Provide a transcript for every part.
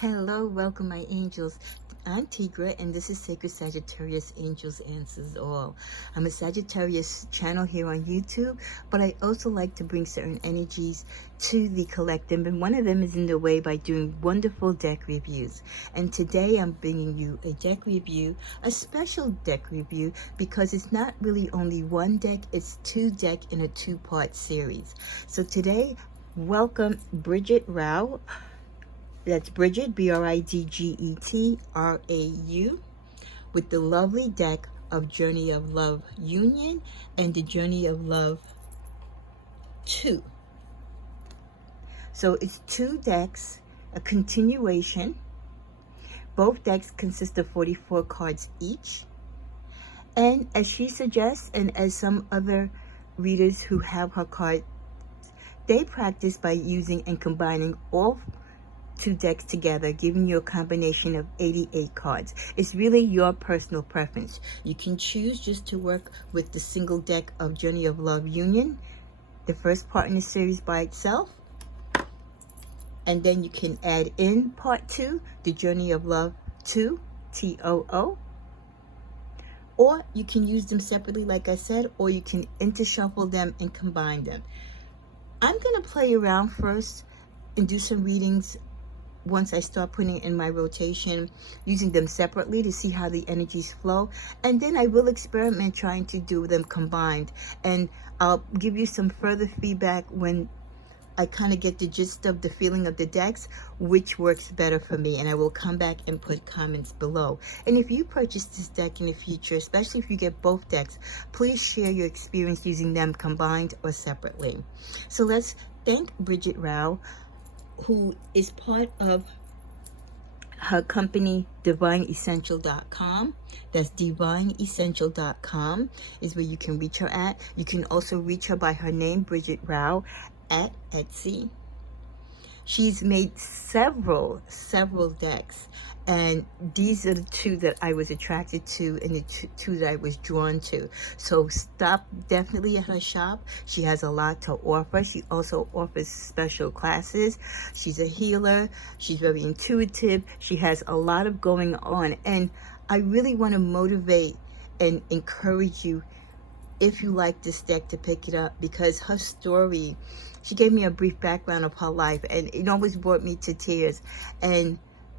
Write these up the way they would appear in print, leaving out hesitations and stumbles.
Hello, welcome my angels. I'm Tigra and this is Sacred Sagittarius Angels Answers All. I'm a Sagittarius channel here on YouTube, but I also like to bring certain energies to the collective, and one of them is in the way by doing wonderful deck reviews. And today I'm bringing you a deck review, a special deck review, because it's not really only one deck, it's two deck in a two-part series. So today, welcome Bridget Rau. That's Bridget, B-R-I-D-G-E-T-R-A-U, with the lovely deck of Journey of Love Union and the Journey of Love 2. So it's two decks, a continuation. Both decks consist of 44 cards each. And as she suggests, and as some other readers who have her card, they practice by using and combining all two decks together, giving you a combination of 88 cards. It's really your personal preference. You can choose just to work with the single deck of Journey of Love Union, the first part in the series by itself, and then you can add in part 2, the Journey of Love 2, T-O-O, or you can use them separately like I said, or you can intershuffle them and combine them. I'm going to play around first and do some readings once I start putting it in my rotation, using them separately to see how the energies flow. And then I will experiment trying to do them combined. And I'll give you some further feedback when I kind of get the gist of the feeling of the decks, which works better for me. And I will come back and put comments below. And if you purchase this deck in the future, especially if you get both decks, please share your experience using them combined or separately. So let's thank Bridget Rau, who is part of her company divineessential.com. That's divineessential.com is where you can reach her at. You can also reach her by her name, Bridget Rau, at Etsy. She's made several decks, and these are the two that I was attracted to and the two that I was drawn to. So stop definitely at her shop. She has a lot to offer. She also offers special classes. She's a healer. She's very intuitive. She has a lot of going on, and I really want to motivate and encourage you, if you like this deck, to pick it up, because her story, she gave me a brief background of her life, and it always brought me to tears. And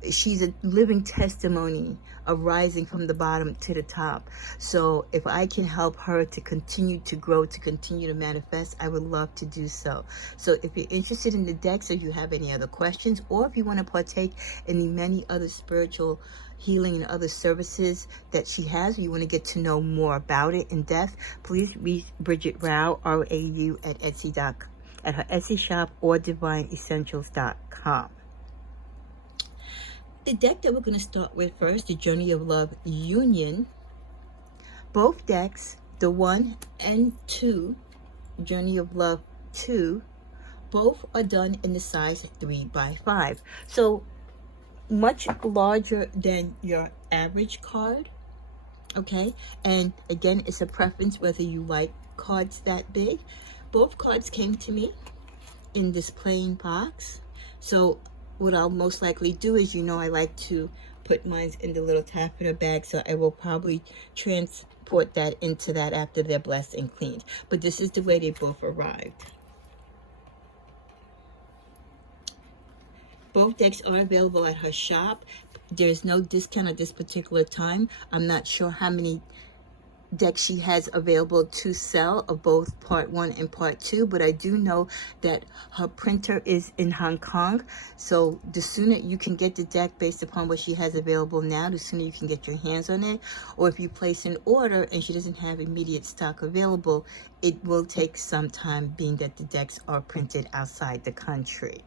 she's a living testimony of rising from the bottom to the top. So if I can help her to continue to grow, to continue to manifest, I would love to do so. So if you're interested in the decks, or you have any other questions, or if you want to partake in the many other spiritual healing and other services that she has, or you want to get to know more about it in depth, please reach Bridget Rau, R-A-U, at Etsy.com, at her Etsy shop, or divineessentials.com. The deck that we're going to start with first, the Journey of Love Union. Both decks, the 1 and 2, Journey of Love 2, both are done in the size 3x5. So much larger than your average card, okay? And again, it's a preference whether you like cards that big. Both cards came to me in this plain box. So what I'll most likely do is, I like to put mine in the little taffeta bag, so I will probably transport that into that after they're blessed and cleaned. But this is the way they both arrived. Both decks are available at her shop. There's no discount at this particular time. I'm not sure how many decks she has available to sell of both part 1 and part 2, but I do know that her printer is in Hong Kong. So the sooner you can get the deck based upon what she has available now, the sooner you can get your hands on it. Or if you place an order and she doesn't have immediate stock available, it will take some time, being that the decks are printed outside the country.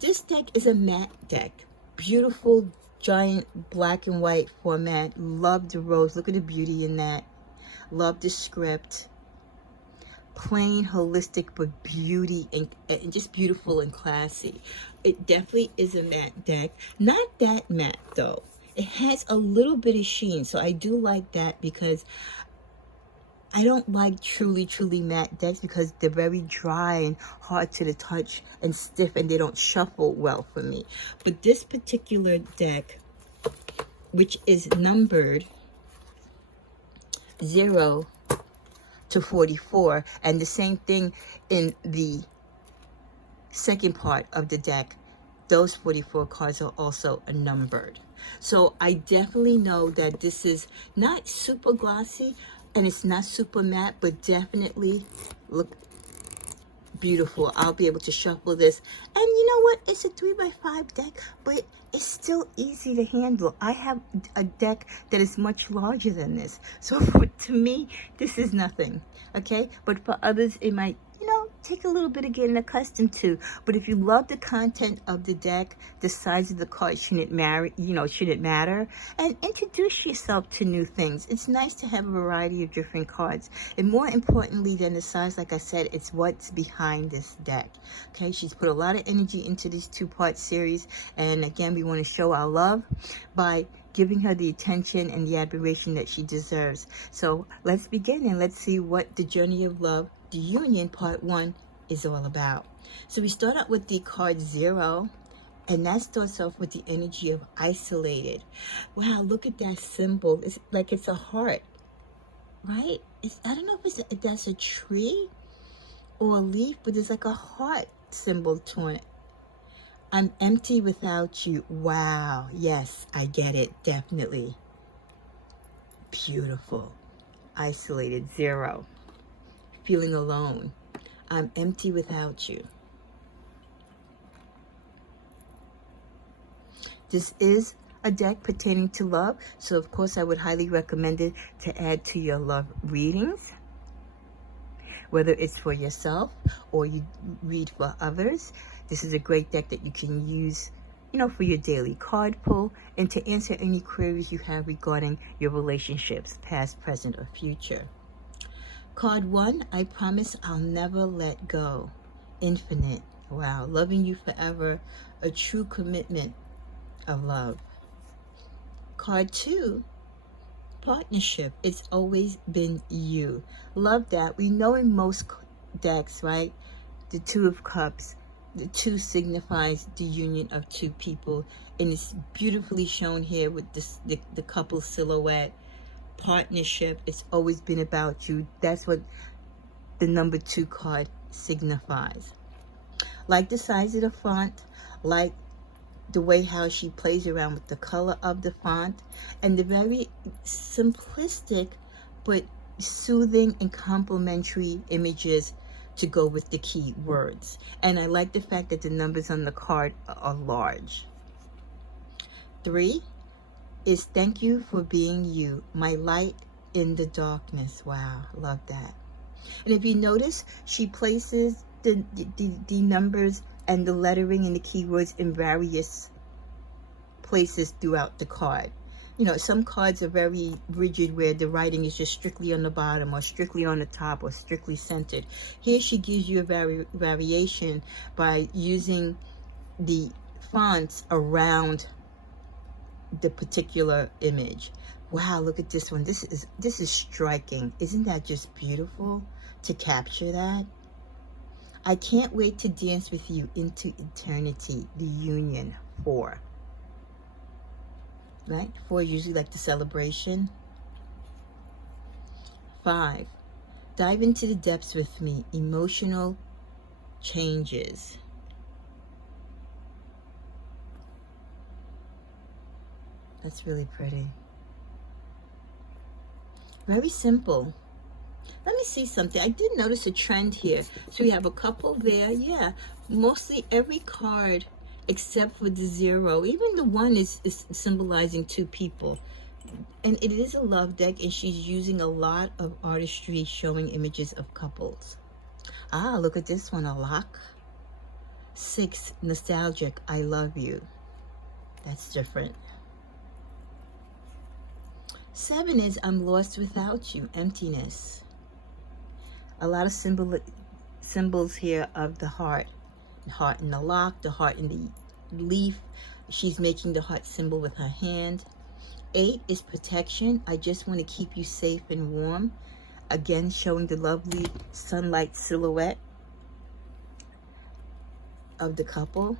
This deck is a matte deck. Beautiful, giant black and white format. Love the rose. Look at the beauty in that. Love the script. Plain, holistic, but beauty and just beautiful and classy. It definitely is a matte deck. Not that matte though. It has a little bit of sheen, so I do like that, because I don't like truly matte decks because they're very dry and hard to the touch and stiff, and they don't shuffle well for me. But this particular deck, which is numbered 0 to 44, and the same thing in the second part of the deck, those 44 cards are also numbered. So I definitely know that this is not super glossy and it's not super matte, but definitely look beautiful. I'll be able to shuffle this. And you know what? It's a 3x5 deck, but it's still easy to handle. I have a deck that is much larger than this. So to me, this is nothing. Okay? But for others, it might, you know, take a little bit of getting accustomed to. But if you love the content of the deck, the size of the card shouldn't matter. And introduce yourself to new things. It's nice to have a variety of different cards. And more importantly than the size, like I said, it's what's behind this deck. Okay, she's put a lot of energy into this two-part series. And again, we want to show our love by giving her the attention and the admiration that she deserves. So let's begin and let's see what the journey of love, the union part 1, is all about. So we start out with the card 0, and that starts off with the energy of isolated. Wow, look at that symbol. It's like it's a heart, right? I don't know if that's a tree or a leaf, but there's like a heart symbol to it. I'm empty without you. Wow. Yes, I get it. Definitely. Beautiful. Isolated. 0. Feeling alone. I'm empty without you. This is a deck pertaining to love, so of course I would highly recommend it to add to your love readings, whether it's for yourself or you read for others. This is a great deck that you can use, you know, for your daily card pull and to answer any queries you have regarding your relationships, past, present, or future. Card 1, I promise I'll never let go. Infinite. Wow. Loving you forever. A true commitment of love. Card 2, partnership. It's always been you. Love that. We know in most decks, right, the 2 of Cups, the 2 signifies the union of 2 people, and it's beautifully shown here with this the couple silhouette. Partnership, it's always been about you. That's what the number 2 card signifies. Like the size of the font, like the way how she plays around with the color of the font, and the very simplistic but soothing and complimentary images to go with the key words. And I like the fact that the numbers on the card are large. 3 is thank you for being you, my light in the darkness. Wow, love that. And if you notice, she places the numbers and the lettering and the keywords in various places throughout the card. You know, some cards are very rigid where the writing is just strictly on the bottom or strictly on the top or strictly centered. Here she gives you a variation by using the fonts around the particular image. Wow, look at this one. This is striking. Isn't that just beautiful to capture that? I can't wait to dance with you into eternity. The union. 4. Right? 4 is usually like the celebration. 5. Dive into the depths with me. Emotional changes. That's really pretty. Very simple. Let me see something. I did notice a trend here. So we have a couple there. Yeah, mostly every card except for the 0. Even the 1 is symbolizing 2 people. And it is a love deck, and she's using a lot of artistry showing images of couples. Ah, look at this one, a lock. 6, nostalgic, I love you. That's different. 7 is I'm lost without you, emptiness. A lot of symbols here of the heart in the lock, the heart in the leaf. She's making the heart symbol with her hand. 8 is protection. I just want to keep you safe and warm. again showing the lovely sunlight silhouette of the couple.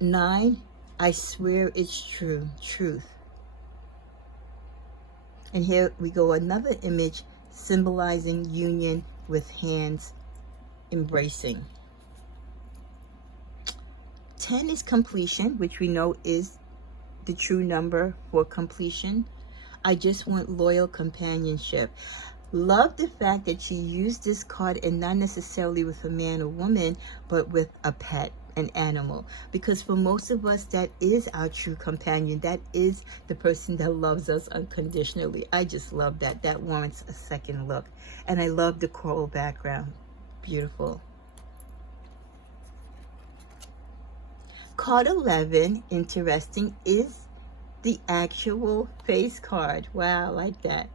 9, I swear it's true, truth. And here we go, another image symbolizing union with hands embracing. 10 is completion, which we know is the true number for completion. I just want loyal companionship. Love the fact that she used this card, and not necessarily with a man or woman, but with a pet, an animal. Because for most of us, that is our true companion. That is the person that loves us unconditionally. I just love that. That warrants a second look. And I love the coral background. Beautiful. Card 11, interesting, is the actual face card. Wow, I like that.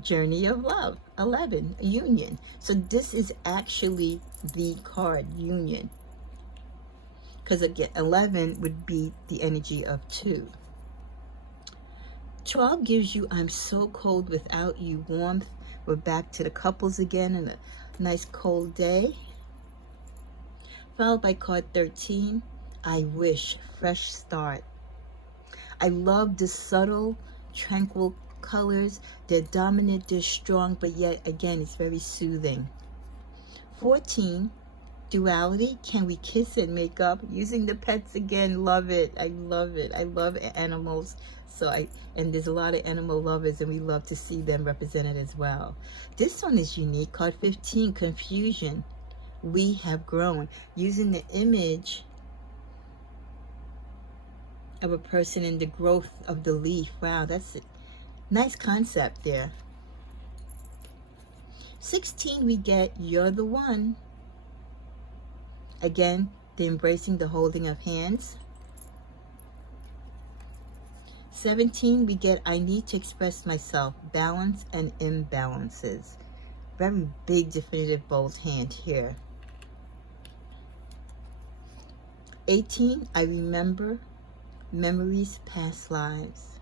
Journey of Love. 11, union. So this is actually the card, union. Because again, 11 would be the energy of 2. 12 gives you I'm so cold without you, warmth. We're back to the couples again in a nice cold day. Followed by card 13, I wish, fresh start. I love the subtle, tranquil colors. They're dominant, they're strong, but yet again, it's very soothing. 14, duality. Can we kiss and make up? Using the pets again, love it. I love it. I love animals. And there's a lot of animal lovers, and we love to see them represented as well. This one is unique. Card 15, confusion. We have grown. Using the image of a person in the growth of the leaf. Wow, that's a nice concept there. 16, we get you're the one. Again, the embracing, the holding of hands. 17, we get I need to express myself, balance and imbalances. Very big, definitive, bold hand here. 18, I remember memories, past lives.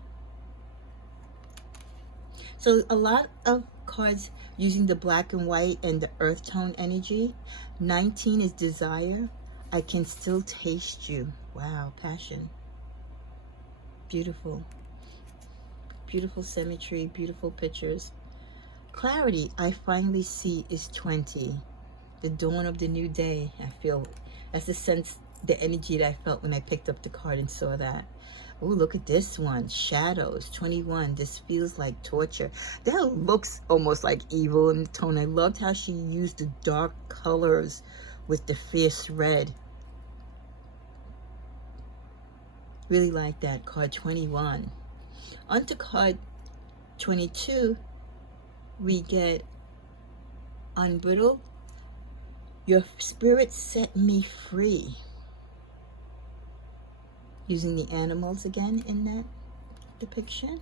So a lot of cards using the black and white and the earth tone energy. 19 is desire. I can still taste you. Wow, passion. Beautiful. Beautiful symmetry, beautiful pictures. Clarity, I finally see, is 20. The dawn of the new day, I feel. That's the sense, the energy that I felt when I picked up the card and saw that. Oh, look at this one. Shadows, 21. This feels like torture. That looks almost like evil in the tone. I loved how she used the dark colors with the fierce red. Really like that. Card 21. On to card 22, we get unbrittled. Your spirit set me free. Using the animals again in that depiction.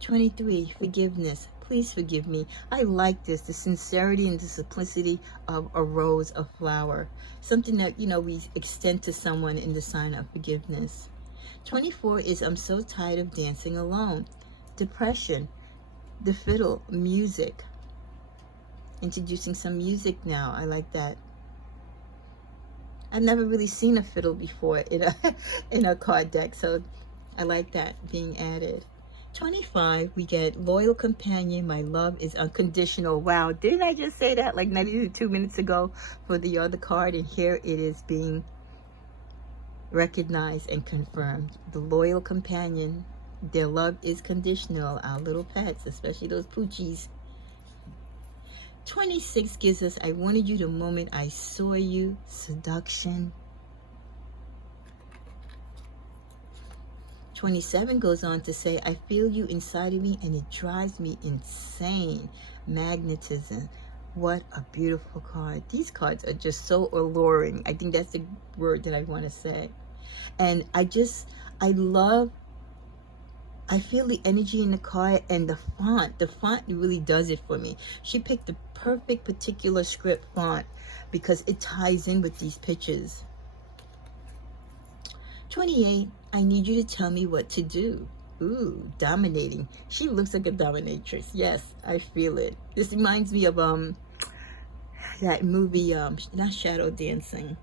23, forgiveness. Please forgive me. I like this, the sincerity and the simplicity of a rose, a flower. Something that, you know, we extend to someone in the sign of forgiveness. 24 is I'm so tired of dancing alone. Depression, the fiddle, music. Introducing some music now. I like that. I've never really seen a fiddle before in a card deck, so I like that being added. 25, we get loyal companion, my love is unconditional. Wow, didn't I just say that like 92 minutes ago for the other card? And here it is being recognized and confirmed. The loyal companion, their love is conditional. Our little pets, especially those poochies. 26 gives us I wanted you the moment I saw you, seduction. 27 goes on to say I feel you inside of me and it drives me insane, magnetism. What a beautiful card. These cards are just so alluring. I think that's the word that I want to say. And I feel the energy in the card, and the font really does it for me. She picked the perfect particular script font because it ties in with these pictures. 28, I need you to tell me what to do. Ooh, dominating. She looks like a dominatrix. Yes, I feel it. This reminds me of that movie, not Shadow Dancing.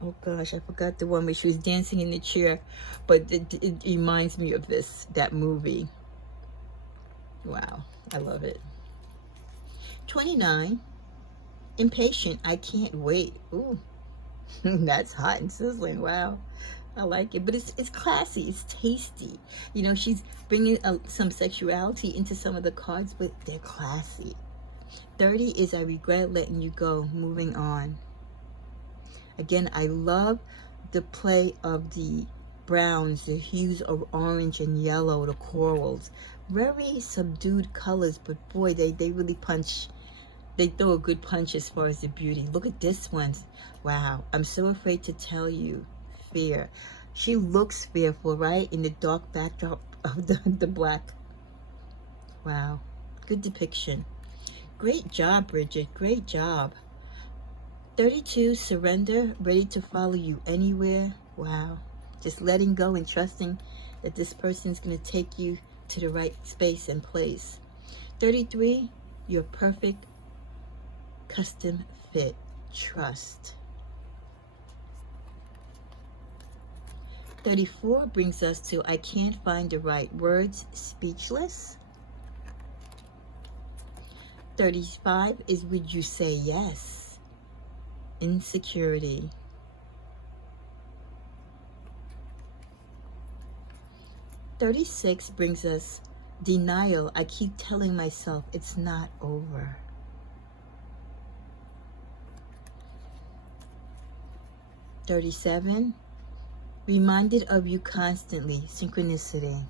Oh gosh, I forgot the one where she was dancing in the chair, but it reminds me of that movie. Wow, I love it. 29, impatient. I can't wait. Ooh, that's hot and sizzling. Wow, I like it, but it's classy. It's tasty. You know, she's bringing some sexuality into some of the cards, but they're classy. 30 is I regret letting you go. Moving on. Again, I love the play of the browns, the hues of orange and yellow, the corals. Very subdued colors, but boy, they really punch. They throw a good punch as far as the beauty. Look at this one. Wow, I'm so afraid to tell you. Fear. She looks fearful, right? In the dark backdrop of the black. Wow, good depiction. Great job, Bridget. Great job. 32, surrender, ready to follow you anywhere. Wow. Just letting go and trusting that this person's going to take you to the right space and place. 33, you're perfect, custom fit. Trust. 34 brings us to I can't find the right words, speechless. 35 is would you say yes? Insecurity. 36 brings us denial. I keep telling myself it's not over. 37, reminded of you constantly. Synchronicity.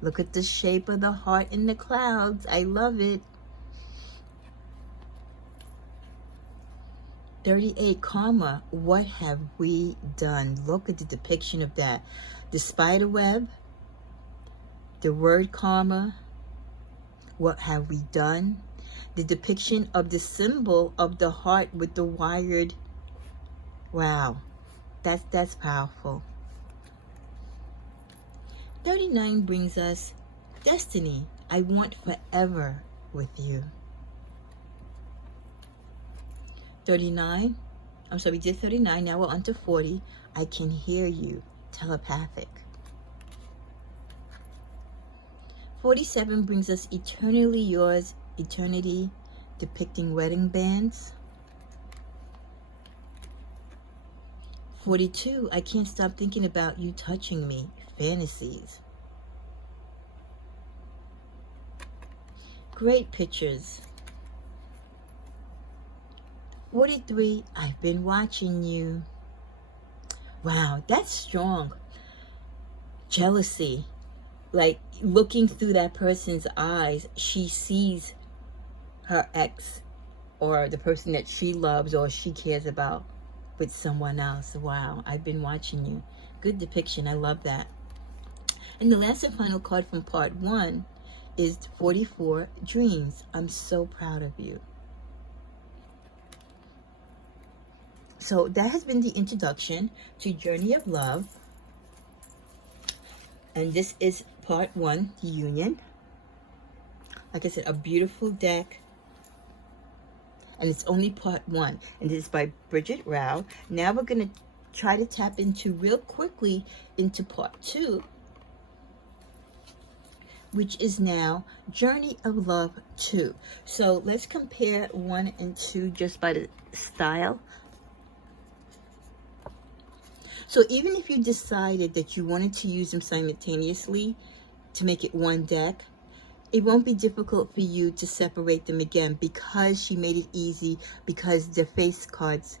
Look at the shape of the heart in the clouds. I love it. 38, karma. What have we done? Look at the depiction of that. The spider web, the word karma. What have we done? The depiction of the symbol of the heart with the wired. Wow, that's powerful. 39 brings us destiny. I want forever with you. 39, I'm sorry, we did 39, now we're on to 40. I can hear you, telepathic. 47 brings us eternally yours, eternity, depicting wedding bands. 42, I can't stop thinking about you touching me, fantasies. Great pictures. 43, I've been watching you. Wow, that's strong. Jealousy. Like looking through that person's eyes, she sees her ex or the person that she loves or she cares about with someone else. Wow, I've been watching you. Good depiction. I love that. And the last and final card from part 1 is 44, dreams. I'm so proud of you. So that has been the introduction to Journey of Love. And this is part 1, the union. Like I said, a beautiful deck. And it's only part 1. And this is by Bridget Rau. Now we're going to try to tap into real quickly into part 2, which is now Journey of Love 2. So let's compare 1 and 2 just by the style. So even if you decided that you wanted to use them simultaneously to make it one deck, it won't be difficult for you to separate them again because she made it easy, because the face cards,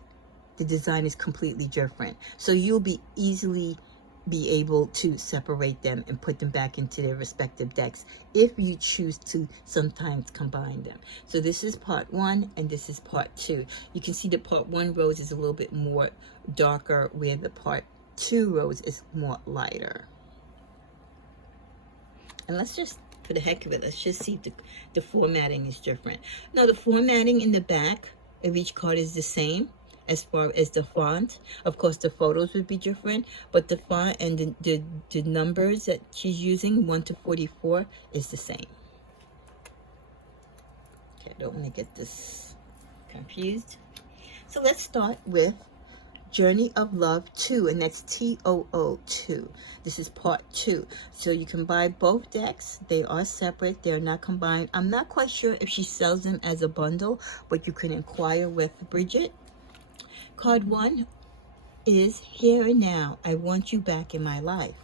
the design is completely different. So you'll be easily be able to separate them and put them back into their respective decks if you choose to sometimes combine them. So this is part 1 and this is part 2. You can see the part 1 rose is a little bit more darker, where the part 2 rose is more lighter. And let's just, for the heck of it, let's just see if the formatting is different. No, the formatting in the back of each card is the same, as far as the font. Of course, the photos would be different, but the font and the numbers that she's using, 1 to 44, is the same. Okay, I don't want to get this confused. So let's start with Journey of Love 2, and that's TOO2. This is part 2. So you can buy both decks. They are separate. They're not combined. I'm not quite sure if she sells them as a bundle, but you can inquire with Bridget. Card 1 is Here and Now. I Want You Back in My Life.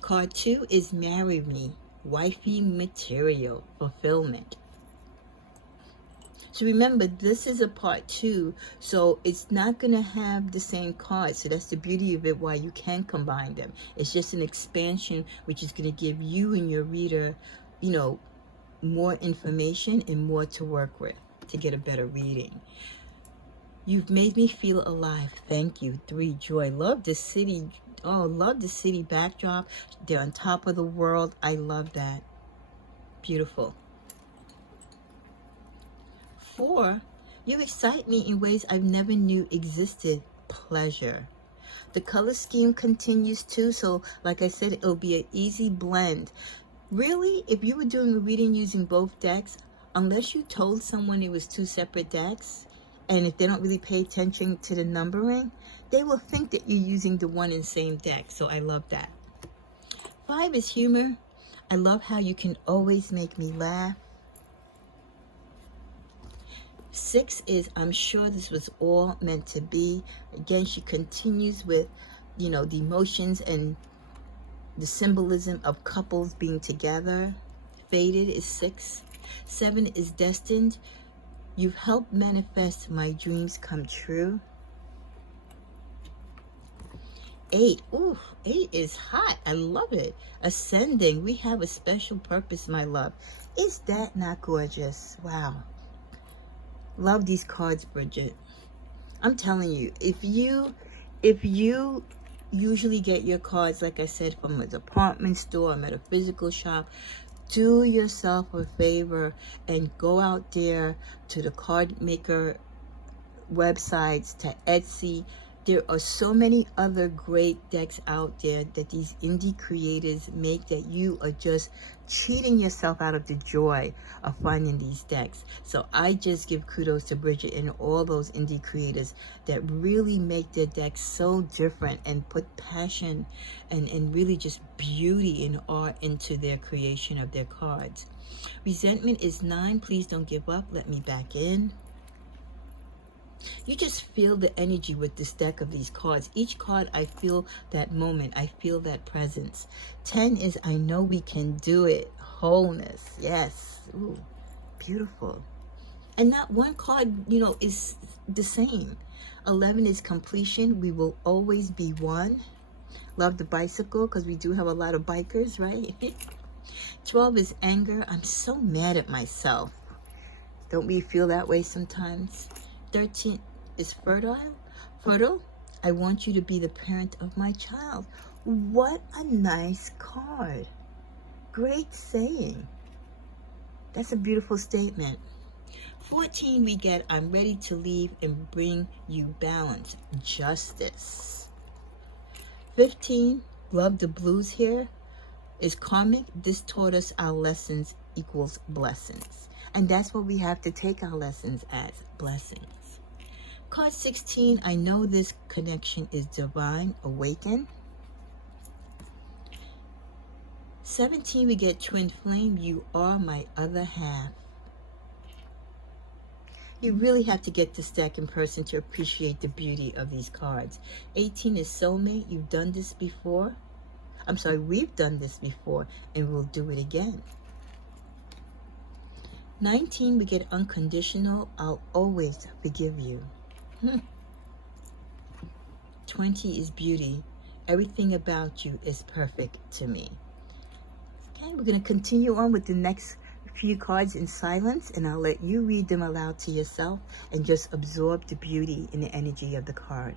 Card 2 is Marry Me. Wifey Material. Fulfillment. So remember, this is a part 2, so it's not going to have the same cards. So that's the beauty of it, why you can combine them. It's just an expansion, which is going to give you and your reader, you know, more information and more to work with to get a better reading. You've made me feel alive. Thank you. 3, Joy. Love the city. Oh, love the city backdrop. They're on top of the world. I love that. Beautiful. 4, you excite me in ways I've never knew existed. Pleasure. The color scheme continues too, so like I said, it'll be an easy blend. Really, if you were doing a reading using both decks, unless you told someone it was 2 separate decks, and if they don't really pay attention to the numbering, they will think that you're using the one and same deck, so I love that. 5 is humor. I love how you can always make me laugh. 6 is, I'm sure this was all meant to be. Again, she continues with, you know, the emotions and the symbolism of couples being together. Faded is 6. 7 is destined. You've helped manifest my dreams come true. 8, ooh, 8 is hot. I love it. Ascending. We have a special purpose, my love. Is that not gorgeous? Wow. Love these cards, Bridget. I'm telling you, if you usually get your cards, like I said, from a department store, a metaphysical shop, do yourself a favor and go out there to the card maker websites, to Etsy. There are so many other great decks out there that these indie creators make that you are just cheating yourself out of the joy of finding these decks. So I just give kudos to Bridget and all those indie creators that really make their decks so different and put passion and really just beauty and art into their creation of their cards. Resentment is 9. Please don't give up. Let me back in. You just feel the energy with this deck of these cards. Each card, I feel that moment. I feel that presence. 10 is, I know we can do it. Wholeness. Yes. Ooh, beautiful. And not one card, you know, is the same. 11 is completion. We will always be one. Love the bicycle, because we do have a lot of bikers, right? 12 is anger. I'm so mad at myself. Don't we feel that way sometimes? 13 is fertile. Fertile, I want you to be the parent of my child. What a nice card. Great saying. That's a beautiful statement. 14, we get, I'm ready to leave and bring you balance. Justice. 15, love the blues here, is karmic. This taught us our lessons equals blessings. And that's what we have to take our lessons as, blessings. Card 16, I know this connection is divine, awaken. 17, we get twin flame, you are my other half. You really have to get this deck in person to appreciate the beauty of these cards. 18 is soulmate, you've done this before. I'm sorry, we've done this before, and we'll do it again. 19, we get unconditional, I'll always forgive you. 20 is beauty. Everything about you is perfect to me. Okay, we're going to continue on with the next few cards in silence, and I'll let you read them aloud to yourself and just absorb the beauty and the energy of the card.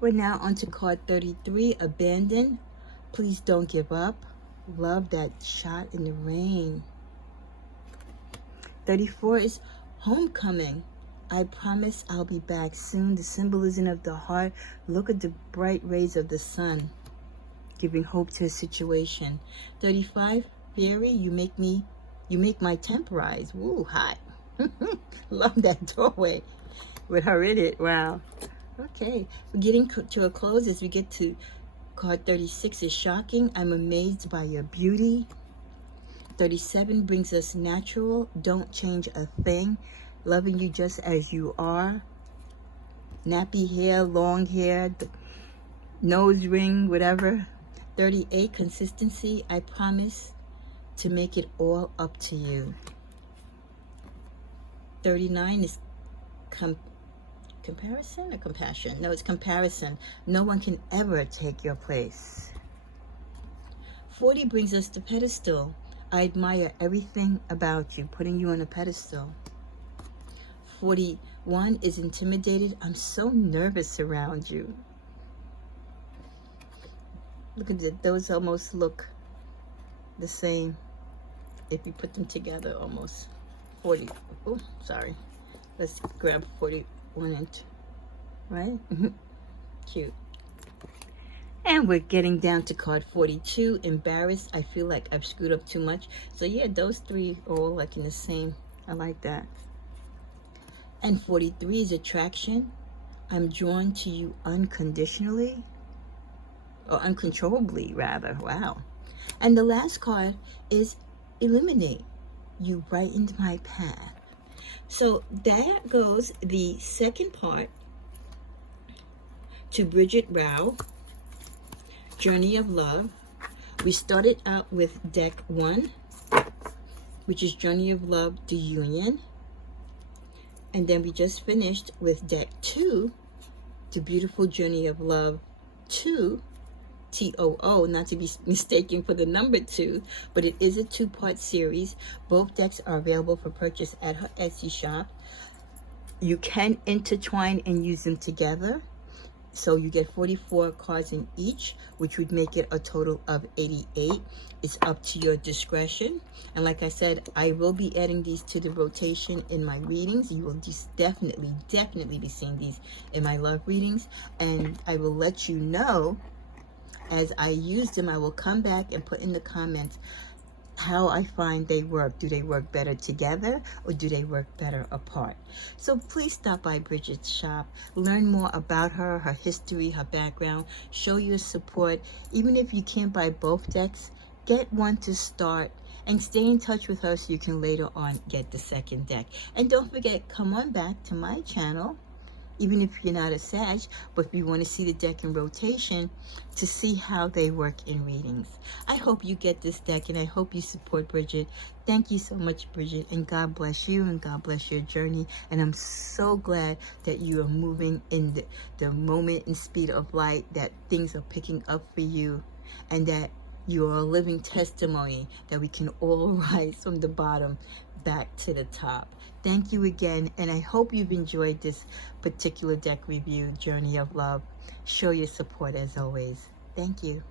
We're now on to card 33, Abandon. Please don't give up. Love that shot in the rain. 34 is Homecoming. I promise I'll be back soon. The symbolism of the heart. Look at the bright rays of the sun, giving hope to a situation. 35, Fairy, you make my temp rise. Woo, hot. Love that doorway with her in it. Wow. Okay, we're getting to a close as we get to card 36 is Shocking. I'm amazed by your beauty. 37 brings us Natural. Don't change a thing. Loving you just as you are. Nappy hair, long hair, nose ring, whatever. 38, Consistency. I promise to make it all up to you. 39 is Comparison or Compassion? No, it's Comparison. No one can ever take your place. 40 brings us to Pedestal. I admire everything about you, putting you on a pedestal. 41 is Intimidated. I'm so nervous around you. Look at it. Those almost look the same if you put them together almost. 40. Oh, sorry. Let's grab 41 inch. Right? Cute. And we're getting down to card 42, Embarrassed. I feel like I've screwed up too much. So yeah, those three are all like in the same. I like that. And 43 is Attraction. I'm drawn to you unconditionally. Or uncontrollably, rather. Wow. And the last card is Illuminate. You brightened my path. So that goes the second part to Bridget Rau, Journey of Love. We started out with deck 1, which is Journey of Love, The Union. And then we just finished with deck 2, The Beautiful Journey of Love 2, TOO, not to be mistaken for the number 2, but it is a 2-part series. Both decks are available for purchase at her Etsy shop. You can intertwine and use them together. So you get 44 cards in each, which would make it a total of 88. It's up to your discretion. And like I said, I will be adding these to the rotation in my readings. You will just definitely be seeing these in my love readings. And I will let you know as I use them. I will come back and put in the comments how I find they work. Do they work better together or do they work better apart? So please stop by Bridget's shop, learn more about her, her history, her background, show your support. Even if you can't buy both decks, get one to start and stay in touch with her so you can later on get the second deck. And don't forget, come on back to my channel, even if you're not a Sag, but if you want to see the deck in rotation to see how they work in readings. I hope you get this deck and I hope you support Bridget. Thank you so much, Bridget, and God bless you and God bless your journey. And I'm so glad that you are moving in the moment and speed of light, that things are picking up for you, and that you are a living testimony that we can all rise from the bottom back to the top. Thank you again, and I hope you've enjoyed this particular deck review, Journey of Love. Show your support as always. Thank you.